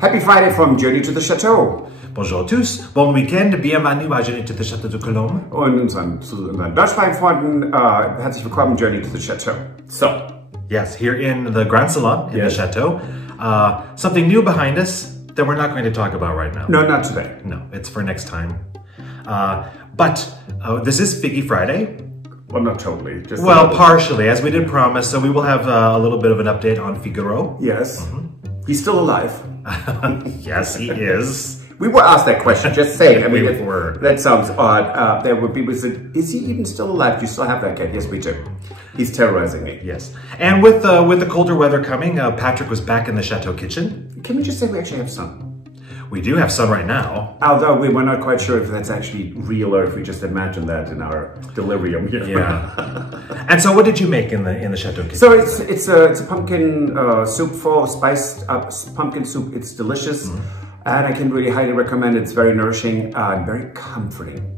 Happy Friday from Journey to the Chateau. Bonjour à tous, bon weekend, bienvenue à Journey to the Château de Cologne. Und unseren deutschsprachigen Freunden, herzlich willkommen, Journey to the Chateau. So. Yes, here in the Grand Salon in the Chateau. Something new behind us that we're not going to talk about right now. No, not today. No, it's for next time. But this is Figgy Friday. Well, not totally. Just partially, as we did promise. So we will have a little bit of an update on Figaro. Yes. He's still alive. Yes, he is. We were asked that question, just saying. I mean, we were. That sounds odd. There would be, is he even still alive? Do you still have that cat? Yes, we do. He's terrorizing me. Yes. And with the colder weather coming, Patrick was back in the Chateau kitchen. Can we just say we actually have sun? We do have sun right now. Although we were not quite sure if that's actually real or if we just imagined that in our delirium here. Yeah. And so what did you make in the Chateau kitchen? So it's a pumpkin soup, full spiced up pumpkin soup. It's delicious. And I can really highly recommend it. It's very nourishing and very comforting.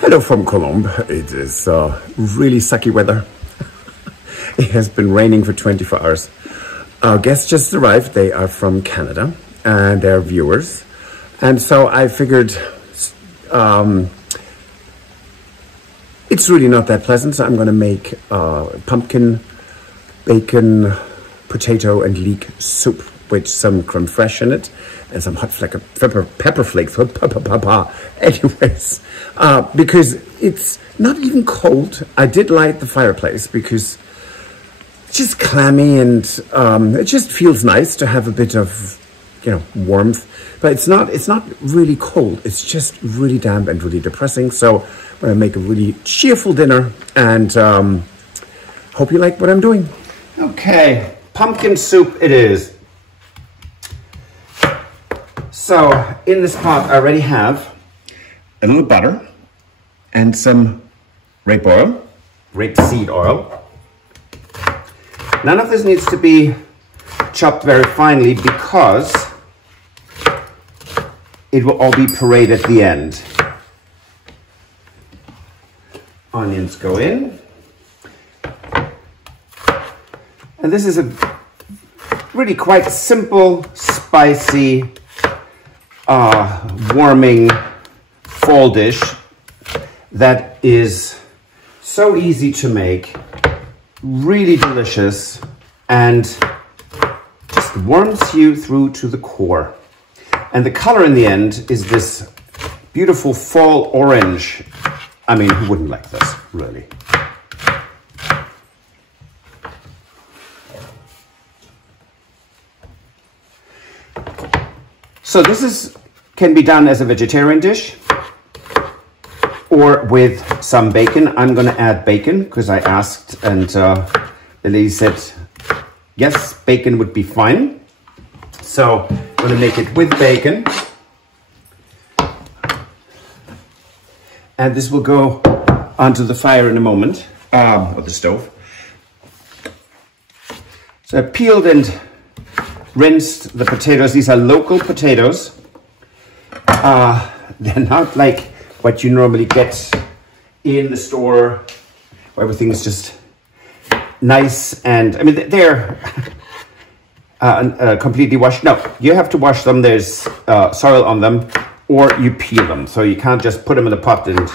Hello from Cologne. It is really sucky weather. It has been raining for 24 hours. Our guests just arrived. They are from Canada and they're viewers. And so I figured it's really not that pleasant. So I'm going to make pumpkin, bacon, potato and leek soup with some creme fraiche in it and some hot pepper flakes. Anyways, because it's not even cold. I did light the fireplace because it's just clammy and it just feels nice to have a bit of, you know, warmth. But it's not really cold. It's just really damp and really depressing. So I'm gonna make a really cheerful dinner and hope you like what I'm doing. Okay, pumpkin soup it is. So in this pot I already have a little butter and some rapeseed oil. None of this needs to be chopped very finely because it will all be pureed at the end. Onions go in. And this is a really quite simple, spicy, warming fall dish that is so easy to make, really delicious, and just warms you through to the core. And the color in the end is this beautiful fall orange. I mean, who wouldn't like this, really? So this can be done as a vegetarian dish or with some bacon. I'm going to add bacon because I asked, and the lady said yes, bacon would be fine. So I'm going to make it with bacon. And this will go onto the fire in a moment, or the stove. So I peeled and rinsed the potatoes. These are local potatoes. They're not like what you normally get in the store, where everything is just nice. And I mean, they're completely washed. No, you have to wash them. There's soil on them, or you peel them. So you can't just put them in a pot and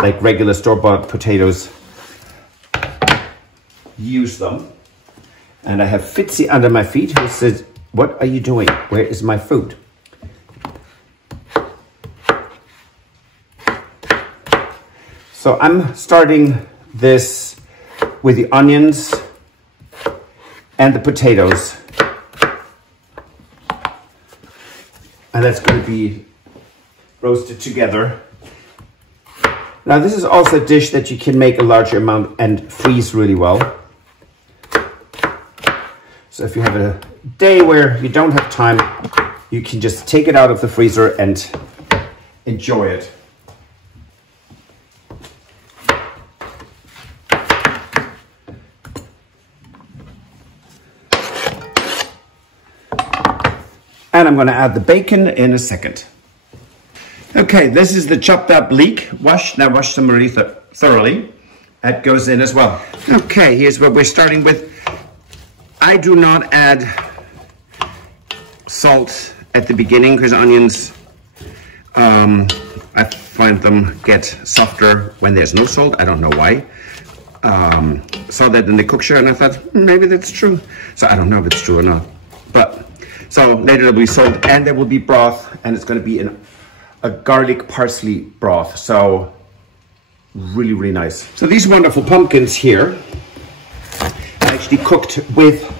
like regular store-bought potatoes, use them. And I have Fitzy under my feet, who says, "What are you doing? Where is my food?" So I'm starting this with the onions and the potatoes. And that's going to be roasted together. Now this is also a dish that you can make a larger amount and freeze really well. So if you have a day where you don't have time, you can just take it out of the freezer and enjoy it. And I'm going to add the bacon in a second. Okay, this is the chopped up leek. Now wash them really thoroughly. That goes in as well. Okay, here's what we're starting with. I do not add salt at the beginning because onions, I find them get softer when there's no salt. I don't know why. Saw that in the cook show and I thought, maybe that's true. So I don't know if it's true or not. But so later there'll be salt and there will be broth, and it's going to be in a garlic parsley broth. So really, really nice. So these wonderful pumpkins here, I actually cooked with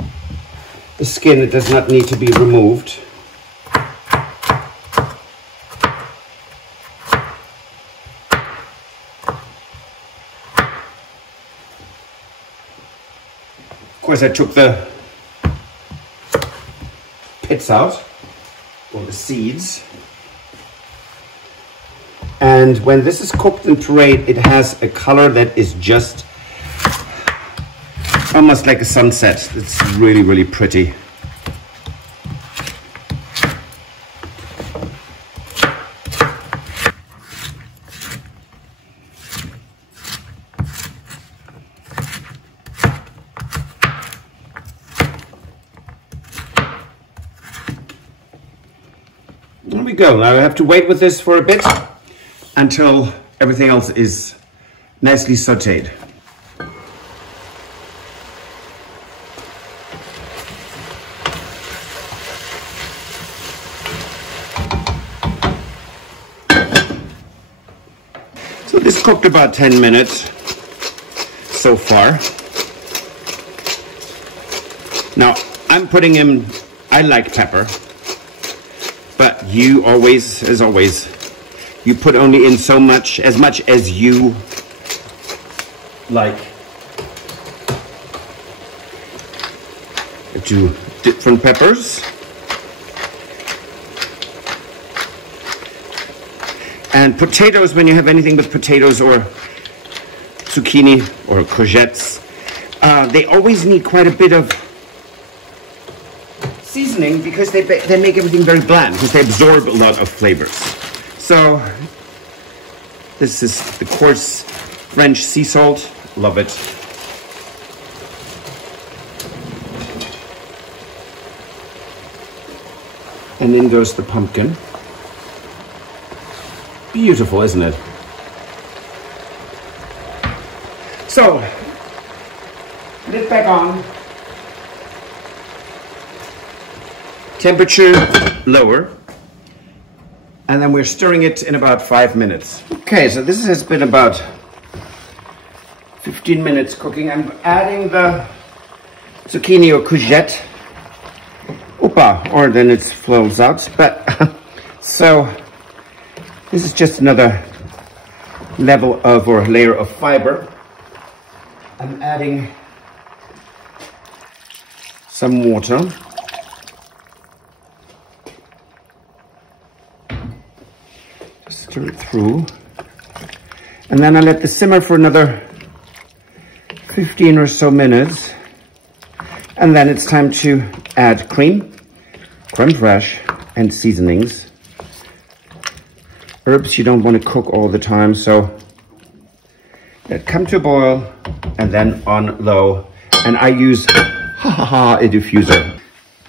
the skin. It does not need to be removed. Of course, I took the pits out, or the seeds. And when this is cooked and pureed, it has a color that is just almost like a sunset. It's really, really pretty. There we go. Now I have to wait with this for a bit until everything else is nicely sauteed. So this cooked about 10 minutes so far. Now I'm putting in, I like pepper, but you always, as always, you put only in so much, as much as you like. Do different peppers. And potatoes, when you have anything with potatoes or zucchini or courgettes, they always need quite a bit of seasoning because they make everything very bland, because they absorb a lot of flavors. So this is the coarse French sea salt. Love it. And in goes the pumpkin. Beautiful, isn't it? So, lid back on. Temperature lower. And then we're stirring it in about 5 minutes. Okay, so this has been about 15 minutes cooking. I'm adding the zucchini or courgette. Opa, or then it flows out. But so this is just another level of or layer of fiber. I'm adding some water. Just stir it through. And then I let this simmer for another 15 or so minutes. And then it's time to add cream, creme fraiche, and seasonings. Herbs you don't want to cook all the time, so let it come to a boil and then on low. And I use a diffuser.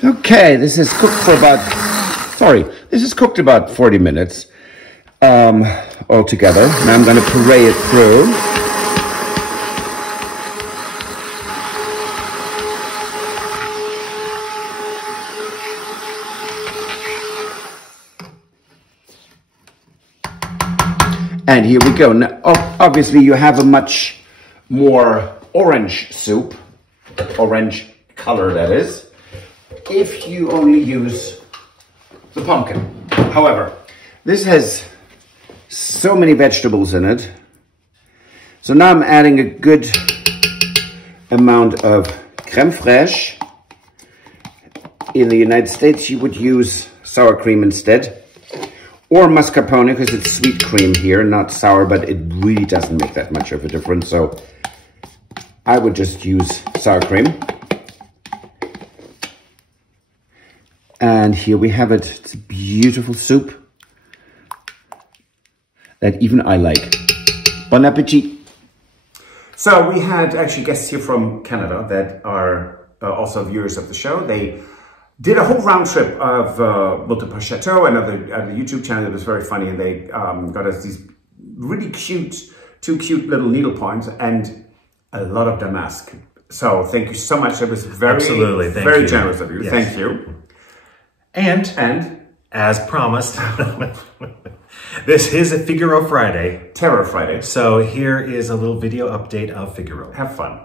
Okay, this is cooked for this is cooked about 40 minutes altogether. Now I'm going to puree it through. And here we go. Now, obviously you have a much more orange soup, orange color that is, if you only use the pumpkin. However, this has so many vegetables in it. So now I'm adding a good amount of creme fraiche. In the United States, you would use sour cream instead. Or mascarpone, because it's sweet cream here, not sour, but it really doesn't make that much of a difference. So I would just use sour cream. And here we have it. It's a beautiful soup that even I like. Bon appetit. So we had actually guests here from Canada that are also viewers of the show. They did a whole round trip of Chateau, another YouTube channel that was very funny, and they got us these really two cute little needlepoints and a lot of damask. So thank you so much. It was very generous of you. Yes. Thank you. And as promised, this is a Figaro Friday. Terror Friday. So here is a little video update of Figaro. Have fun.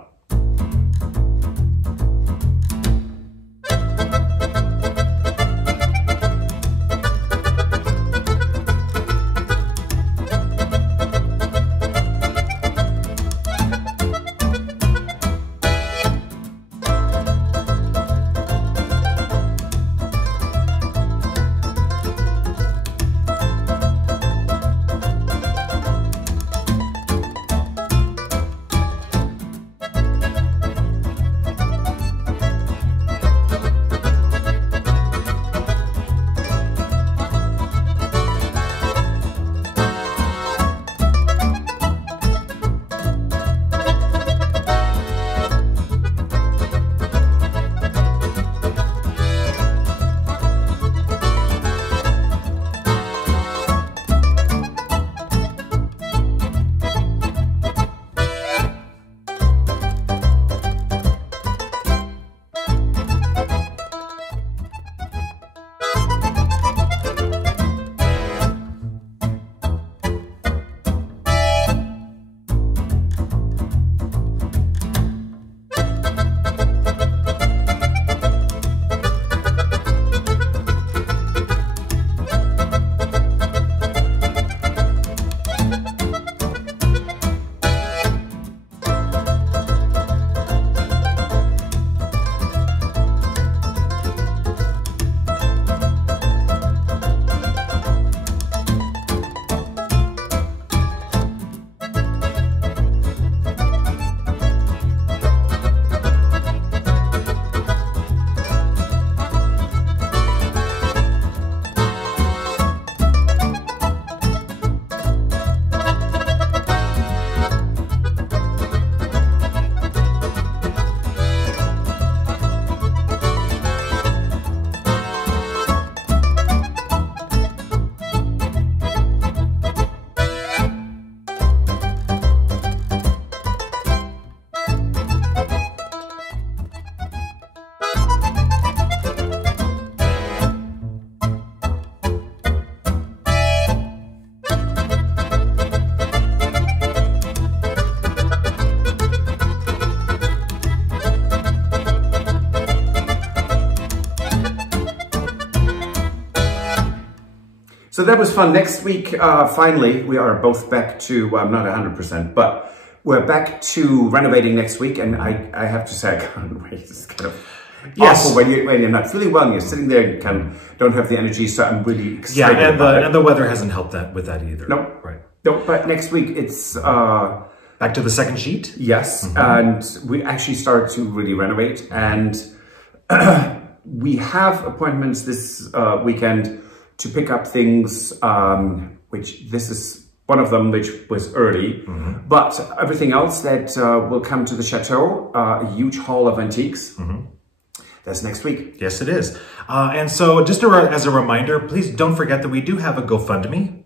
So that was fun. Next week, finally, we are both back to, well, I'm not 100%, but we're back to renovating next week. And I have to say, I can't wait. It's kind of awful when you're not feeling well and you're sitting there and don't have the energy. So I'm really excited. Yeah, and the weather hasn't helped that with that either. No, right. No, but next week it's back to the second sheet. Yes, and we actually started to really renovate, and we have appointments this weekend to pick up things. Which this is one of them, which was early, but everything else that will come to the chateau, a huge haul of antiques. That's next week. Yes, it is. And so just as a reminder, please don't forget that we do have a GoFundMe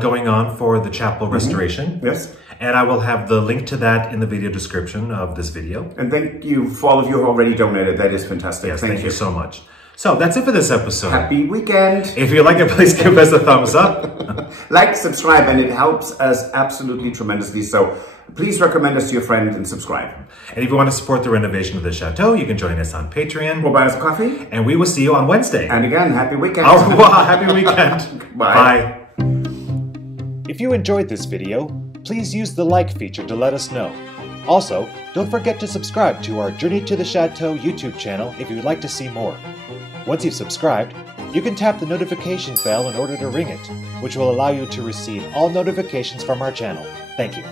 going on for the chapel restoration. Yes. And I will have the link to that in the video description of this video. And thank you for all of you who already donated. That is fantastic. Yes, thank you so much. So that's it for this episode. Happy weekend. If you like it, please give us a thumbs up. Like, subscribe, and it helps us absolutely tremendously. So please recommend us to your friend and subscribe. And if you want to support the renovation of the chateau, you can join us on Patreon. Or buy us a coffee. And we will see you on Wednesday. And again, happy weekend. Au revoir. Happy weekend. Bye. Bye. If you enjoyed this video, please use the like feature to let us know. Also, don't forget to subscribe to our Journey to the Chateau YouTube channel if you would like to see more. Once you've subscribed, you can tap the notification bell in order to ring it, which will allow you to receive all notifications from our channel. Thank you.